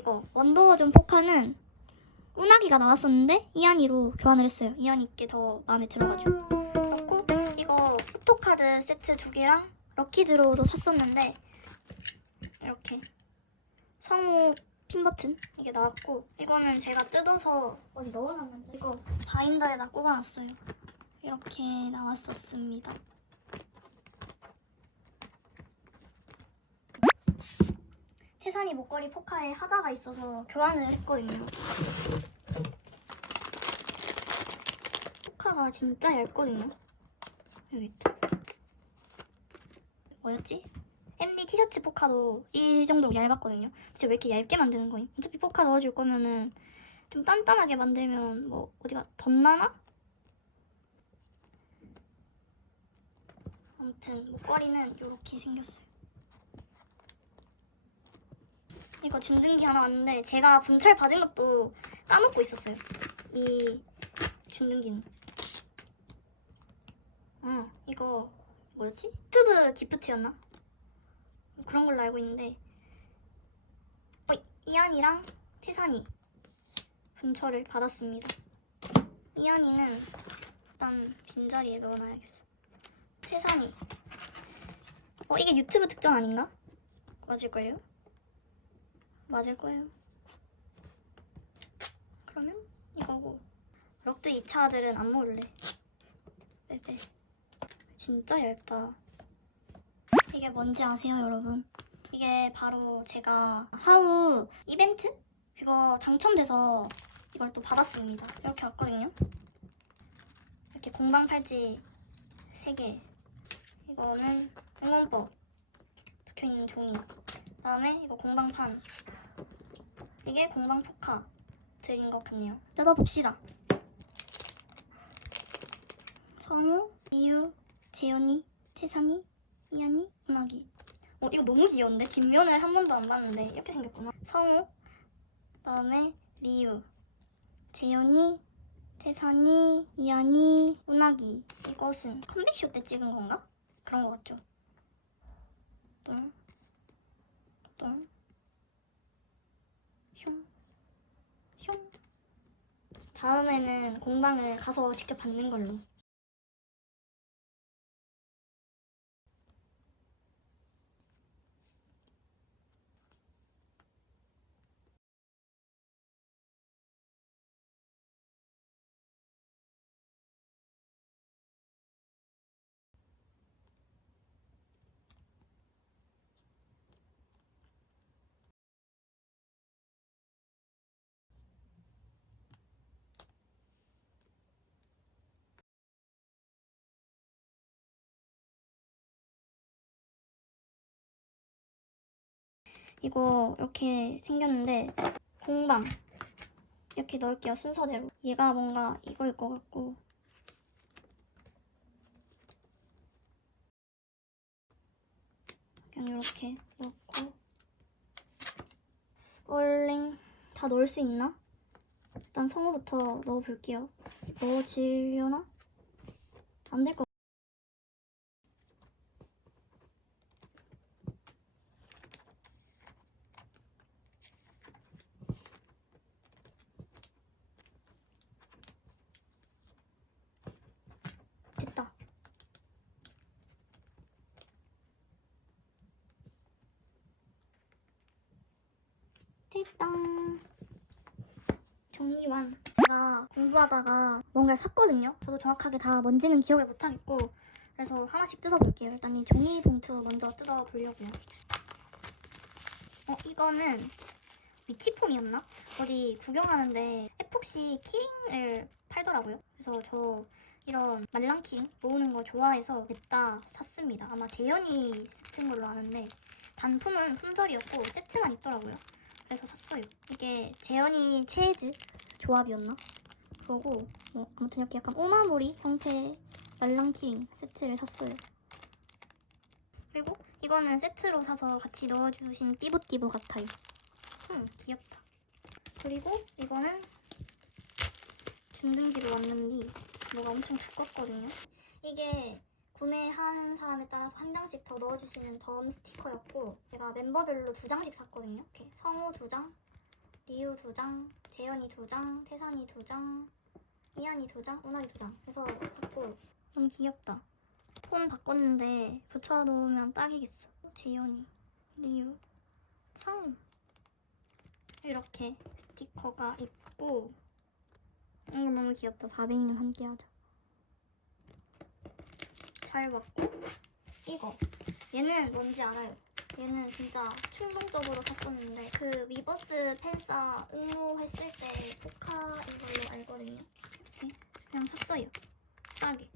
이거 원더워전 포카는 운하기가 나왔었는데 이한이로 교환을 했어요. 이한이께 더 마음에 들어가지고. 그렇고 이거 포토카드 세트 두 개랑 럭키 드로우도 샀었는데 이렇게 성우 핀 버튼 이게 나왔고 이거는 제가 뜯어서 어디 넣어놨는데 이거 바인더에다 꼽아놨어요. 이렇게 나왔었습니다. 태산이 목걸이 포카에 하자가 있어서 교환을 했거든요. 포카가 진짜 얇거든요. 여기 있다. 뭐였지? MD 티셔츠 포카도 이 정도로 얇았거든요. 진짜 왜 이렇게 얇게 만드는 거임? 어차피 포카 넣어줄 거면은 좀 단단하게 만들면 뭐 어디가 덧나나? 아무튼 목걸이는 이렇게 생겼어요. 이거 준등기 하나 왔는데 제가 분철 받은 것도 까먹고 있었어요. 이 준등기는. 아 이거 뭐였지? 유튜브 기프트였나? 그런 걸로 알고 있는데 어, 이한이랑 태산이 분철을 받았습니다. 이한이는 일단 빈자리에 넣어놔야겠어. 태산이 어 이게 유튜브 특전 아닌가? 맞을걸요? 맞을 거예요. 그러면 이거고 럭드 2차들은 안 먹을래. 빼빼. 진짜 얇다. 이게 뭔지 아세요, 여러분? 이게 바로 제가 하우 이벤트? 그거 당첨돼서 이걸 또 받았습니다. 이렇게 왔거든요. 이렇게 공방 팔찌 3개. 이거는 응원법 적혀있는 종이. 그 다음에 이거 공방판. 이게 공방 포카 드린 것 같네요. 뜯어봅시다. 성우, 이유, 재현이, 태산이, 이한이, 은하기. 어 이거 너무 귀여운데? 뒷면을 한 번도 안 봤는데 이렇게 생겼구나. 성우, 그다음에 리유, 재현이, 태산이, 이한이, 은하기. 이것은 컴백쇼 때 찍은 건가? 그런 것 같죠? 똥, 똥, 다음에는 공방을 가서 직접 받는 걸로. 이거 이렇게 생겼는데 공방 이렇게 넣을게요 순서대로 얘가 뭔가 이거일 것 같고 그냥 이렇게 넣고 얼랭 다 넣을 수 있나? 일단 성우부터 넣어볼게요 넣어지려나? 안 될것 됐다. 됐다. 정리완. 제가 공부하다가 뭔가를 샀거든요. 저도 정확하게 다 뭔지는 기억을 못하겠고 그래서 하나씩 뜯어볼게요. 일단 이 종이 봉투 먼저 뜯어보려고요. 어, 이거는 위치폼이었나? 어디 구경하는데 에폭시 키링을 팔더라고요. 그래서 저 이런 말랑 키링 모으는 거 좋아해서 냈다 샀습니다. 아마 재현이 세트인 걸로 아는데 단품은 품절이었고 세트만 있더라고요. 그래서 샀어요. 이게 재현이 체즈 조합이었나? 그거고 뭐 아무튼 이렇게 약간 오마모리 형태의 말랑키링 세트를 샀어요. 그리고 이거는 세트로 사서 같이 넣어주신 띠부띠부 같아요. 음 귀엽다. 그리고 이거는 등등지로 왔는데 뭐가 엄청 두껍거든요. 이게 구매하는 사람에 따라서 한 장씩 더 넣어주시는 덤 스티커였고 제가 멤버별로 두 장씩 샀거든요. 이렇게 성우 두 장, 리우 두 장, 재현이 두 장, 태산이 두 장, 이한이 두 장, 운하이 두 장. 해서 샀고 너무 귀엽다. 폰 바꿨는데 붙여놓으면 딱이겠어. 재현이, 리우, 상 이렇게 스티커가 있고 이거 너무 귀엽다. 400년 함께하자. 잘 봤고 이거 얘는 뭔지 알아요. 얘는 진짜 충동적으로 샀었는데 그 위버스 팬싸 응모했을 때 포카인 걸로 알거든요. 이렇게 그냥 샀어요. 싸게.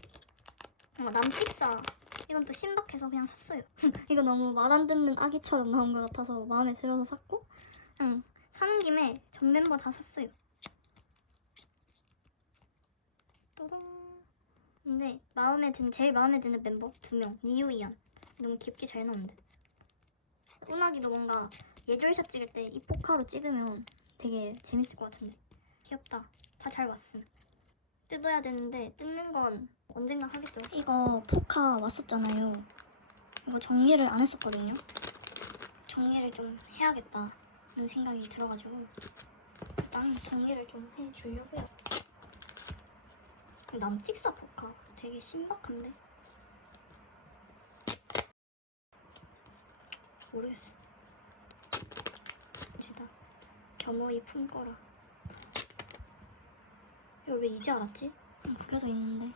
어, 남픽사 이건 또 신박해서 그냥 샀어요. 이거 너무 말 안 듣는 아기처럼 나온 것 같아서 마음에 들어서 샀고 그냥 사는 김에 전 멤버 다 샀어요. 또롱. 근데 마음에 든 제일 마음에 드는 멤버 두 명, 니우 이안. 너무 귀엽게 잘 나오는데. 운하기도 뭔가 예절샷 찍을 때 이 포카로 찍으면 되게 재밌을 것 같은데. 귀엽다. 다 잘 왔음. 뜯어야 되는데 뜯는 건 언젠가 하겠죠. 이거 포카 왔었잖아요. 이거 정리를 안 했었거든요. 정리를 좀 해야겠다는 생각이 들어가지고 일단 정리를 좀 해주려고요. 남틱사 포카 되게 신박한데? 모르겠어. 죄다 겸허히 품거라. 이걸 왜 이제 알았지? 음, 구겨져 있는데.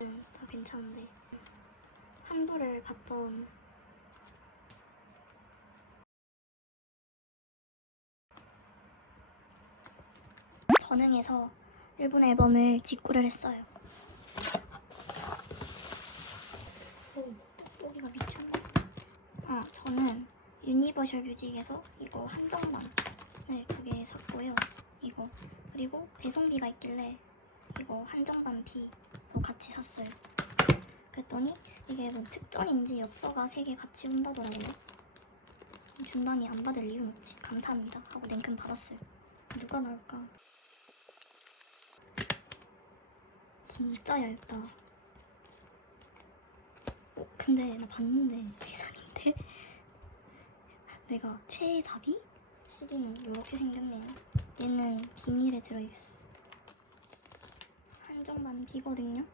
응, 다 괜찮은데. 환불을 받던 전흥에서 일본 앨범을 직구를 했어요. 오, 여기가 미쳤네. 아, 저는 유니버셜 뮤직에서 이거 한정반을 두 개 샀고요. 이거 그리고 배송비가 있길래 이거 한정반 B로 같이 샀어요. 그랬더니 이게 뭐 특전인지 엽서가 세 개 같이 온다더라고요. 준다니 안 받을 이유는 없지. 감사합니다. 하고 냉큼 받았어요. 누가 나올까? 진짜 얇다. 어, 근데 나 봤는데 대산인데? 내가 최사비? CD는 이렇게 생겼네요. 얘는 비닐에 들어있어. 한정만 비거든요.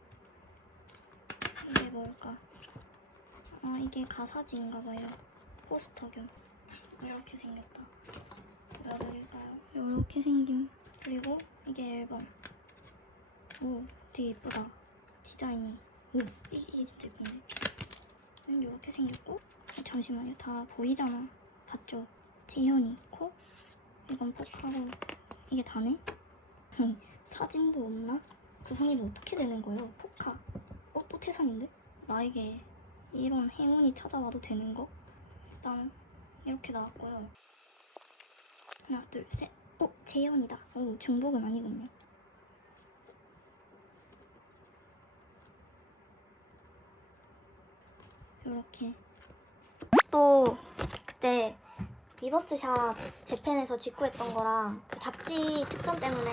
이게 뭘까? 아 이게 가사지인가 봐요. 포스터 겸. 이렇게 생겼다. 몇 월일까요? 이렇게 생김. 그리고 이게 앨범. 오, 되게 예쁘다. 디자인이. 오, 이게, 이게 진짜 예쁜데. 는 이렇게 생겼고. 어, 잠시만요. 다 보이잖아. 봤죠? 지현이, 코. 이건 포카고. 이게 다네? 아니, 사진도 없나? 구성이 어떻게 되는 거예요? 포카. 어, 또 태산인데? 나에게 이런 행운이 찾아와도 되는 거? 일단 이렇게 나왔고요. 하나, 둘, 셋. 어, 재현이다. 오, 중복은 아니군요. 이렇게. 또 그때 리버스샵 재팬에서 직구했던 거랑 그 잡지 특전 때문에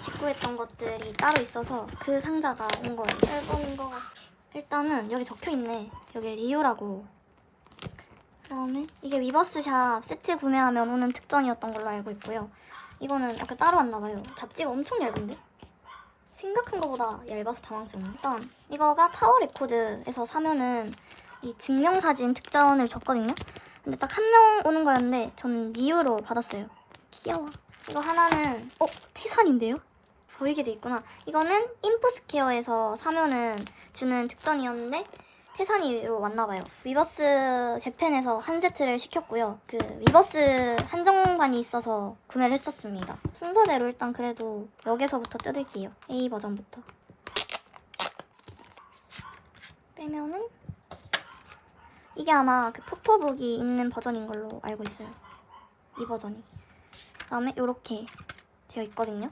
직구했던 것들이 따로 있어서 그 상자가 온 거예요. 앨범인 것 같아. 일단은 여기 적혀 있네. 여기 리오라고. 그다음에 이게 위버스샵 세트 구매하면 오는 특전이었던 걸로 알고 있고요. 이거는 약간 따로 왔나 봐요. 잡지가 엄청 얇은데? 생각한 것보다 얇아서 당황스럽네. 일단 이거가 타워 레코드에서 사면은 이 증명사진 특전을 줬거든요. 근데 딱 한 명 오는 거였는데 저는 니우로 받았어요. 귀여워. 이거 하나는 어 태산인데요? 보이게 돼 있구나. 이거는 인포스케어에서 사면은 주는 특전이었는데 태산이로 왔나 봐요. 위버스 재팬에서 한 세트를 시켰고요. 그 위버스 한정반이 있어서 구매를 했었습니다. 순서대로 일단 그래도 여기서부터 뜯을게요. A 버전부터. 빼면은 이게 아마 그 포토북이 있는 버전인 걸로 알고 있어요. 이 버전이. 그다음에 이렇게 되어 있거든요.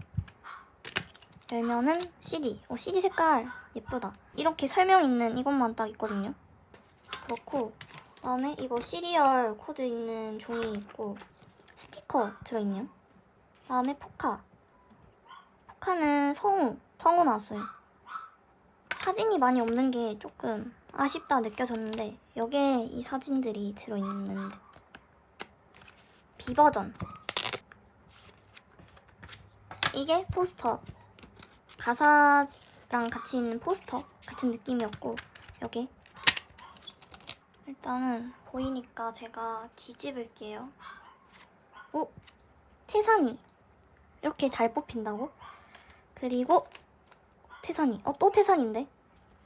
열면은 CD. 어, CD 색깔 예쁘다. 이렇게 설명 있는 이것만 딱 있거든요. 그렇고 그다음에 이거 시리얼 코드 있는 종이 있고 스티커 들어있네요. 그다음에 포카. 포카는 성우. 성우 나왔어요. 사진이 많이 없는 게 조금 아쉽다 느껴졌는데 여기에 이 사진들이 들어있는 듯. 비버전 이게 포스터 가사 랑 같이 있는 포스터 같은 느낌이었고 여기. 일단은 보이니까 제가 뒤집을게요. 오! 태산이. 이렇게 잘 뽑힌다고? 그리고 태산이. 어 또 태산인데?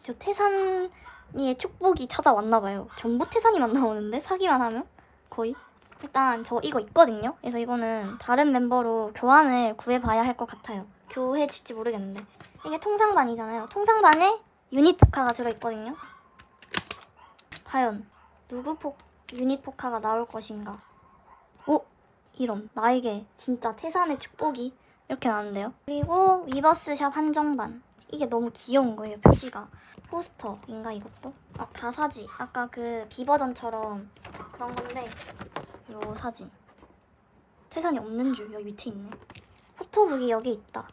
저 태산이의 축복이 찾아왔나봐요. 전부 태산이만 나오는데? 사기만 하면? 거의? 일단 저 이거 있거든요? 그래서 이거는 다른 멤버로 교환을 구해봐야 할 것 같아요. 교해질지 모르겠는데 이게 통상반이잖아요. 통상반에 유닛 포카가 들어있거든요. 과연 누구 포 유닛 포카가 나올 것인가? 오! 이런. 나에게 진짜 태산의 축복이 이렇게 나는데요. 그리고 위버스샵 한정반. 이게 너무 귀여운 거예요 표지가. 포스터인가 이것도? 아 가사지 아까 그 비버전처럼 그런 건데 요 사진. 태산이 없는 줄 여기 밑에 있네. 포토북이 여기 있다.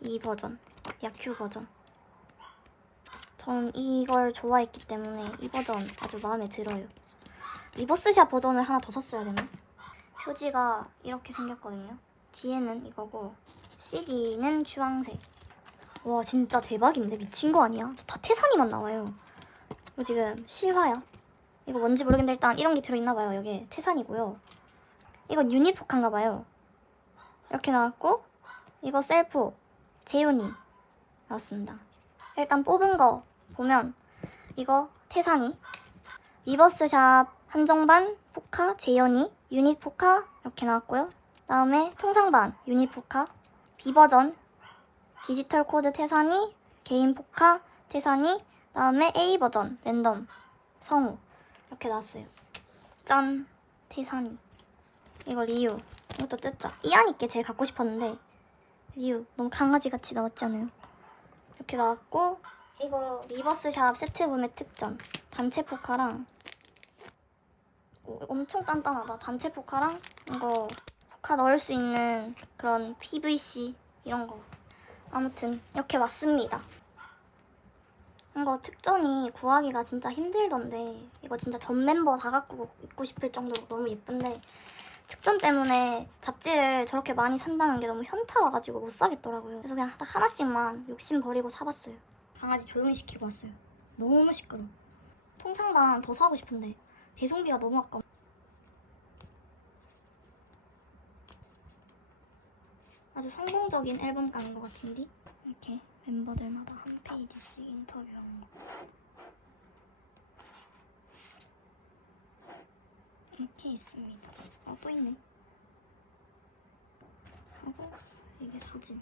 이 버전 야큐 버전. 저는 이걸 좋아했기 때문에 이 버전 아주 마음에 들어요. 리버스샷 버전을 하나 더 샀어야 되나? 표지가 이렇게 생겼거든요. 뒤에는 이거고 CD는 주황색. 와 진짜 대박인데? 미친 거 아니야? 저다 태산이만 나와요. 이거 지금 실화야. 이거 뭔지 모르겠는데 일단 이런 게 들어있나 봐요. 여기 태산이고요. 이건 포카인가 봐요. 이렇게 나왔고 이거 셀프 재윤이 나왔습니다. 일단 뽑은 거 보면 이거 태산이 리버스샵 한정반 포카 재현이 유닛 포카 이렇게 나왔고요. 다음에 통상반 유닛 포카 비버전 디지털 코드 태산이 개인 포카 태산이 다음에 A 버전 랜덤 성우 이렇게 나왔어요. 짠 태산이. 이거 리유. 이것도 뜯자. 이안 있게 제일 갖고 싶었는데 리유. 너무 강아지 같이 나왔지 않아요? 이렇게 나왔고 이거 리버스 샵 세트 구매 특전. 단체 포카랑 오, 엄청 단단하다. 단체 포카랑 이거 포카 넣을 수 있는 그런 PVC 이런 거. 아무튼 이렇게 왔습니다. 이거 특전이 구하기가 진짜 힘들던데 이거 진짜 전 멤버 다 갖고 입고 싶을 정도로 너무 예쁜데 특전 때문에 잡지를 저렇게 많이 산다는 게 너무 현타 와가지고 못 사겠더라고요. 그래서 그냥 딱 하나씩만 욕심 버리고 사봤어요. 강아지 조용히 시키고 왔어요. 너무 시끄러. 통상반 더 사고 싶은데 배송비가 너무 아까워. 아주 성공적인 앨범깡인 것 같은데 이렇게 멤버들마다 한 페이지씩 인터뷰한 거. 이렇게 있습니다. 아, 또 있네. 하고 이게 사진.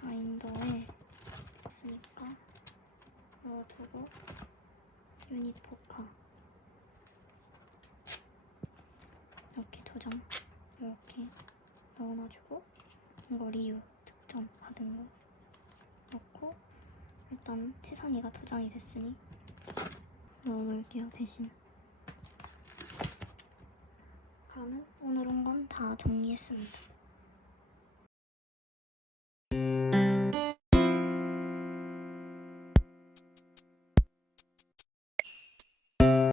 바인더에 있으니까 넣어두고 유닛 포카 이렇게 넣어놔주고 이거 리유 특전 받은 거 넣고 일단 태산이가 두 장이 됐으니 넣어놓을게요 대신. 그러면 오늘 온 건 다 정리했습니다.